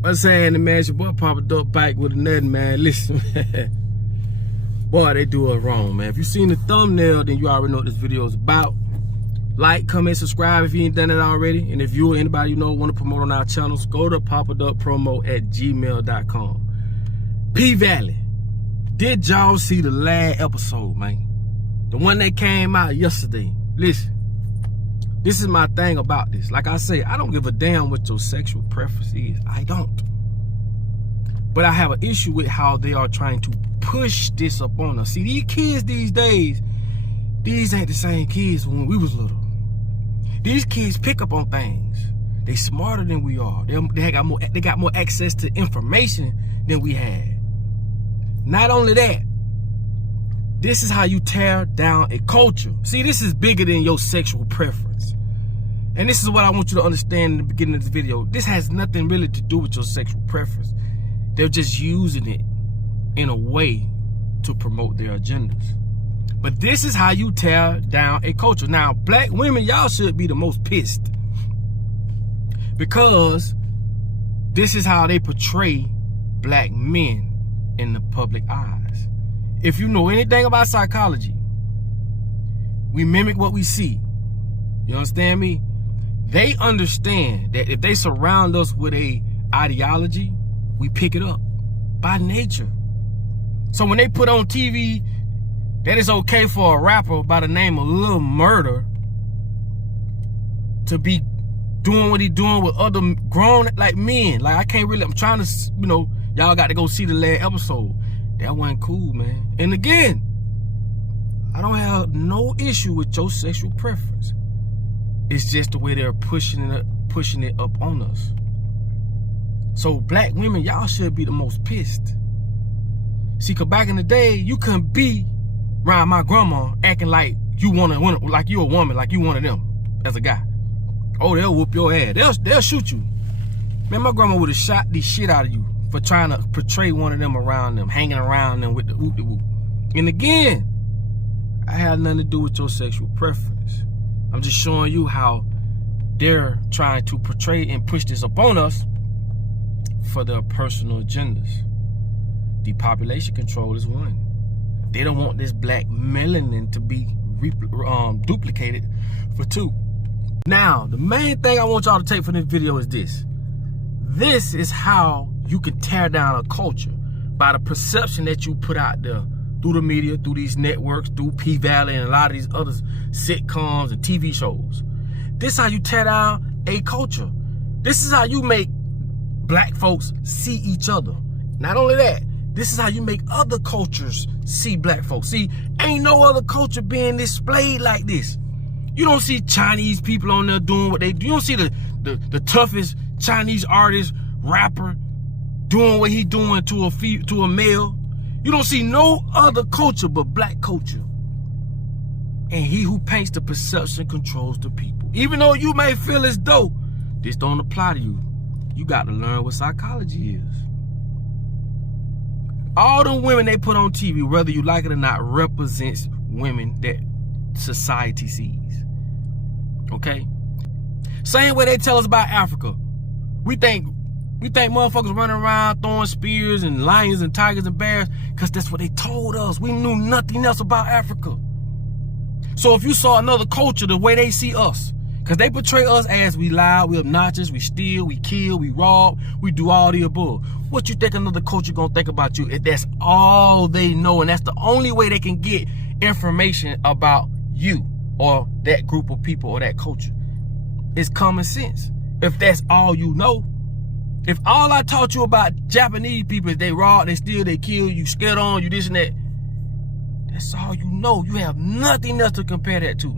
What's saying, man? It's your boy Papa Duck back with another, man. Listen, man. Boy, they do us wrong, man. If you seen the thumbnail, then you already know what this video is about. Like, comment, subscribe if you ain't done it already. And if you or anybody you know want to promote on our channels, go to papaduckpromo@gmail.com. P Valley, did y'all see the last episode, man? The one that came out yesterday. Listen, this is my thing about this. Like I say, I don't give a damn what your sexual preference is. I don't. But I have an issue with how they are trying to push this up on us. See, these kids these days, these ain't the same kids when we was little. These kids pick up on things. They smarter than we are. They got more access to information than we had. Not only that, this is how you tear down a culture. See, this is bigger than your sexual preference. And this is what I want you to understand in the beginning of this video. This has nothing really to do with your sexual preference. They're just using it in a way to promote their agendas. But this is how you tear down a culture. Now, black women, y'all should be the most pissed. Because this is how they portray black men in the public eyes. If you know anything about psychology, we mimic what we see. You understand me? They understand that if they surround us with a ideology, we pick it up by nature. So when they put on TV that it's okay for a rapper by the name of Lil Murder to be doing what he doing with other grown like men, like I can't really, I'm trying to, you know, y'all got to go see the last episode. That wasn't cool, man. And again, I don't have no issue with your sexual preference. It's just the way they're pushing it up on us. So black women, y'all should be the most pissed. See, cause back in the day, you couldn't be around my grandma acting like you like you a woman, like you one of them as a guy. Oh, they'll whoop your ass. They'll shoot you. Man, my grandma would have shot the shit out of you for trying to portray one of them around them, hanging around them with the whoop-de-whoop. And again, I had nothing to do with your sexual preference. I'm just showing you how they're trying to portray and push this upon us for their personal agendas. Depopulation control is one. They don't want this black melanin to be duplicated for two. Now, the main thing I want y'all to take from this video is this. This is how you can tear down a culture, by the perception that you put out there through the media, through these networks, through P Valley and a lot of these other sitcoms and TV shows. This is how you tear down a culture. This is how you make black folks see each other. Not only that, this is how you make other cultures see black folks. See, ain't no other culture being displayed like this. You don't see Chinese people on there doing what they do. You don't see the toughest Chinese artist, rapper, doing what he doing to a male. You don't see no other culture but black culture. And he who paints the perception controls the people. Even though you may feel as though this don't apply to you, you got to learn what psychology is. All them women they put on TV, whether you like it or not, represents women that society sees. Okay? Same way they tell us about Africa. We think motherfuckers running around throwing spears and lions and tigers and bears because that's what they told us. We knew nothing else about Africa. So if you saw another culture the way they see us, because they portray us as we lie, we obnoxious, we steal, we kill, we rob, we do all the above. What you think another culture gonna think about you if that's all they know and that's the only way they can get information about you or that group of people or that culture? It's common sense. If that's all you know, if all I taught you about Japanese people is they rob, they steal, they kill, you scared on, you this and that, that's all you know. You have nothing else to compare that to.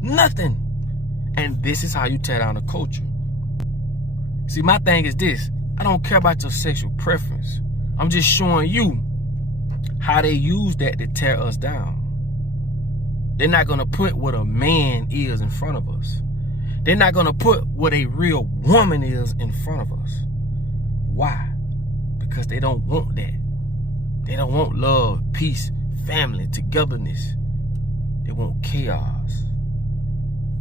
Nothing. And this is how you tear down a culture. See, my thing is this. I don't care about your sexual preference. I'm just showing you how they use that to tear us down. They're not going to put what a man is in front of us. They're not going to put what a real woman is in front of us. Why? Because they don't want that. They don't want love, peace, family, togetherness. They want chaos.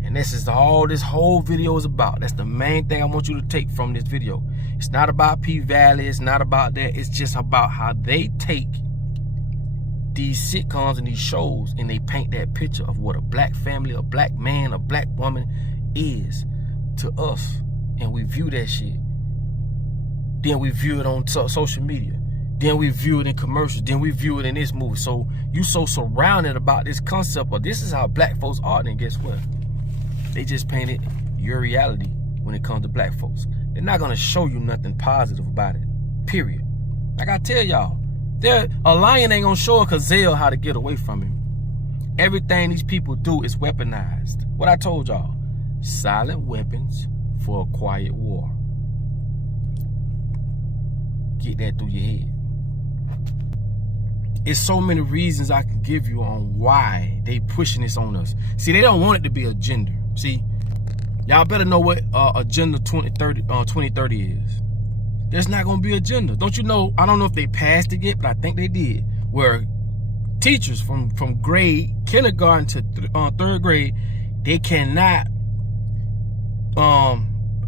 And And this is all this whole video is about. That's the main thing I want you to take from this video. It's not about P-Valley. It's not about that. It's just about how they take these sitcoms and these shows and they paint that picture of what a black family, a black man, a black woman is to us. And we view that shit. Then we view it on social media. Then we view it in commercials. Then we view it in this movie. So you so surrounded about this concept of this is how black folks are, then guess what? They just painted your reality when it comes to black folks. They're not gonna show you nothing positive about it, period. Like I tell y'all, a lion ain't gonna show a gazelle how to get away from him. Everything these people do is weaponized. What I told y'all, silent weapons for a quiet war. Get that through your head. It's so many reasons I can give you on why they pushing this on us. See, they don't want it to be a gender. See, y'all better know what Agenda 2030 is. There's not gonna be a gender. Don't you know? I don't know if they passed it yet, but I think they did. Where teachers from grade kindergarten to third grade, they cannot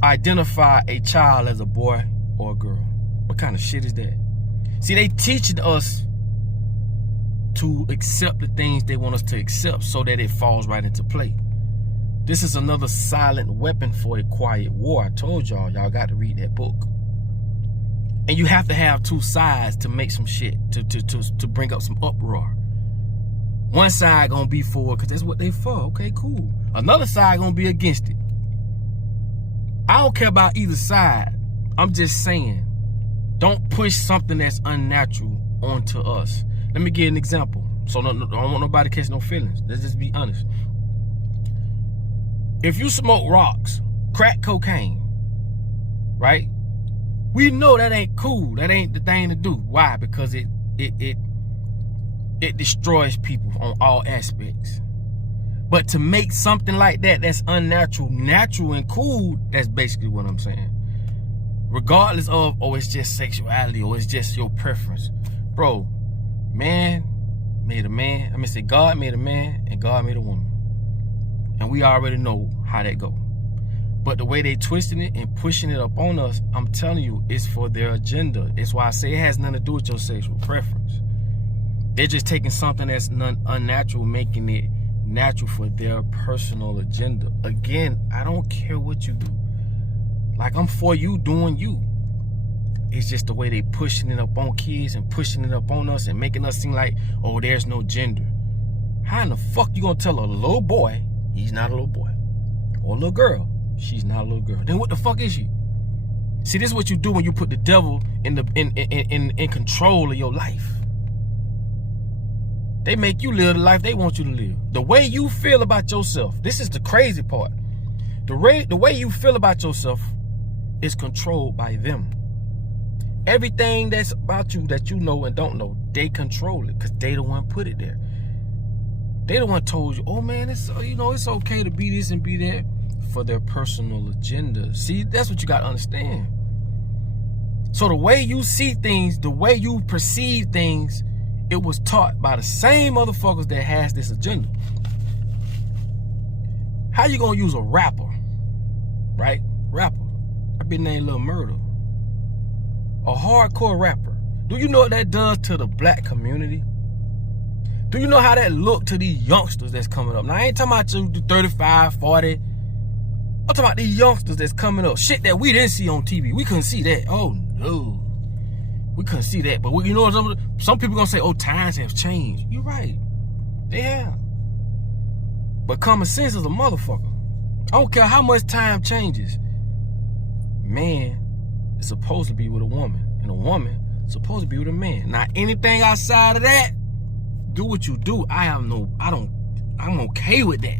identify a child as a boy or a girl. What kind of shit is that? See, they teaching us to accept the things they want us to accept so that it falls right into play. This is another silent weapon for a quiet war. I told y'all got to read that book. And you have to have two sides to make some shit, to bring up some uproar. One side gonna be for it, because that's what they for. Okay, cool. Another side gonna be against it. I don't care about either side. I'm just saying, don't push something that's unnatural onto us. Let me give an example. So I don't want nobody to catch no feelings. Let's just be honest. If you smoke rocks, crack cocaine, right? We know that ain't cool. That ain't the thing to do. Why? Because it destroys people on all aspects. But to make something like that that's unnatural, natural and cool, that's basically what I'm saying. Regardless of, oh, it's just sexuality or it's just your preference. Bro, man made a man. God made a man and God made a woman. And we already know how that go. But the way they twisting it and pushing it up on us, I'm telling you, it's for their agenda. It's why I say it has nothing to do with your sexual preference. They're just taking something that's unnatural, making it natural for their personal agenda. Again, I don't care what you do. Like, I'm for you doing you. It's just the way they pushing it up on kids and pushing it up on us and making us seem like, oh, there's no gender. How in the fuck you gonna tell a little boy he's not a little boy? Or a little girl, she's not a little girl? Then what the fuck is she? See, this is what you do when you put the devil in control of your life. They make you live the life they want you to live. The way you feel about yourself, this is the crazy part. The way you feel about yourself is controlled by them. Everything that's about you that you know and don't know, they control it because they the one put it there. They the one told you, oh man, it's okay to be this and be that, for their personal agenda. See, that's what you got to understand. So the way you see things, the way you perceive things, it was taught by the same motherfuckers that has this agenda. How you gonna use a rapper, right? Rapper. I been named Lil Murder. A hardcore rapper. Do you know what that does to the black community? Do you know how that look to these youngsters that's coming up? Now, I ain't talking about you 35, 40. I'm talking about these youngsters that's coming up. Shit that we didn't see on TV. We couldn't see that. Oh, no. We couldn't see that. But you know what? Some people gonna say, oh, times have changed. You're right. They have. But common sense is a motherfucker. I don't care how much time changes. Man is supposed to be with a woman. And a woman is supposed to be with a man. Now, anything outside of that, do what you do. I'm okay with that.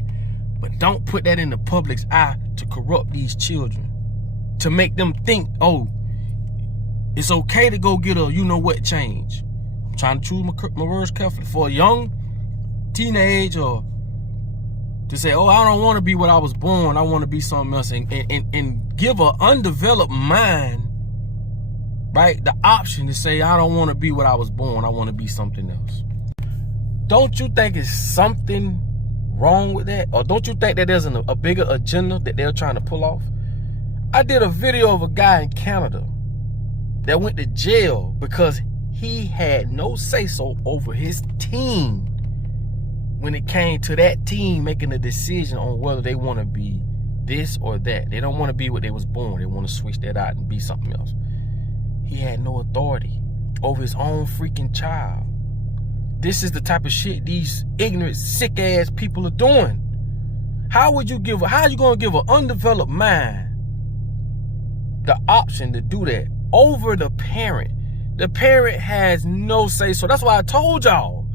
But don't put that in the public's eye to corrupt these children. To make them think, oh, it's okay to go get a you-know-what change. I'm trying to choose my words carefully. For a young teenage or to say, oh, I don't want to be what I was born. I want to be something else. And give an undeveloped mind, right, the option to say, I don't want to be what I was born. I want to be something else. Don't you think it's something wrong with that? Or don't you think that there's a bigger agenda that they're trying to pull off? I did a video of a guy in Canada that went to jail because he had no say-so over his team when it came to that team making a decision on whether they want to be this or that. They don't want to be what they was born. They want to switch that out and be something else. He had no authority over his own freaking child. This is the type of shit these ignorant, sick-ass people are doing. How are you going to give an undeveloped mind the option to do that over the parent? The parent has no say-so. That's why I told y'all,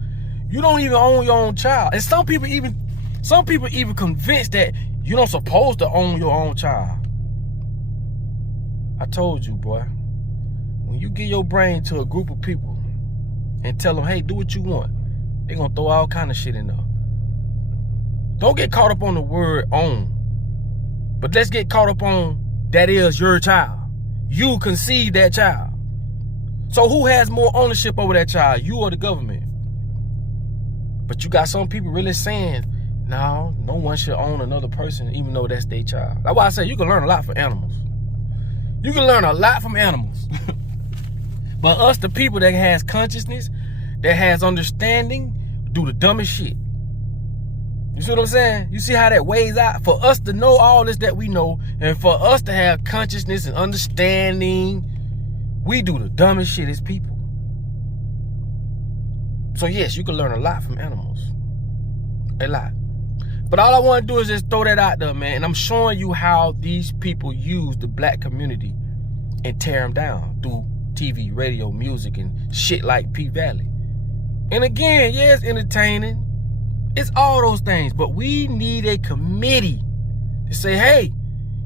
you don't even own your own child. And some people even convinced that you don't supposed to own your own child. I told you, boy, when you give your brain to a group of people and tell them, hey, do what you want, they're going to throw all kind of shit in there. Don't get caught up on the word own, but let's get caught up on that is your child. You conceived that child. So who has more ownership over that child, you or the government? But you got some people really saying, no one should own another person even though that's their child. That's why I say you can learn a lot from animals. You can learn a lot from animals. But us, the people that has consciousness, that has understanding, do the dumbest shit. You see what I'm saying? You see how that weighs out? For us to know all this that we know, and for us to have consciousness and understanding, we do the dumbest shit as people. So yes, you can learn a lot from animals. A lot. But all I want to do is just throw that out there, man. And I'm showing you how these people use the black community and tear them down through TV, radio, music, and shit like P-Valley. And again, yeah, it's entertaining. It's all those things. But we need a committee to say, hey,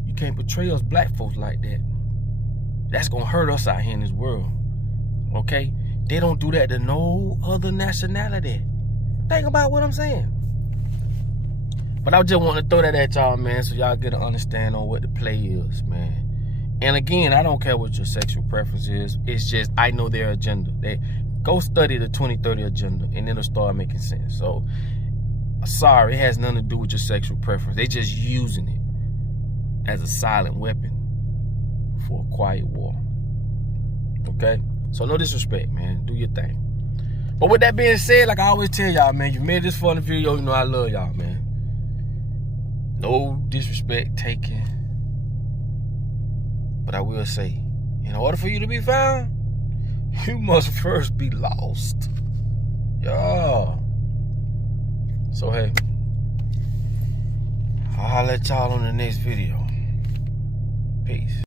you can't portray us black folks like that. That's going to hurt us out here in this world. Okay? They don't do that to no other nationality. Think about what I'm saying. But I just want to throw that at y'all, man, so y'all get an understanding on what the play is, man. And again, I don't care what your sexual preference is. It's just, I know their agenda. They go study the 2030 agenda, and it'll start making sense. So, sorry, it has nothing to do with your sexual preference. They just using it as a silent weapon for a quiet war. Okay? So no disrespect, man. Do your thing. But with that being said, like I always tell y'all, man, you made this fun video, you know I love y'all, man. No disrespect taken. But I will say, in order for you to be found, you must first be lost. Yeah. So hey, I'll let y'all on the next video. Peace.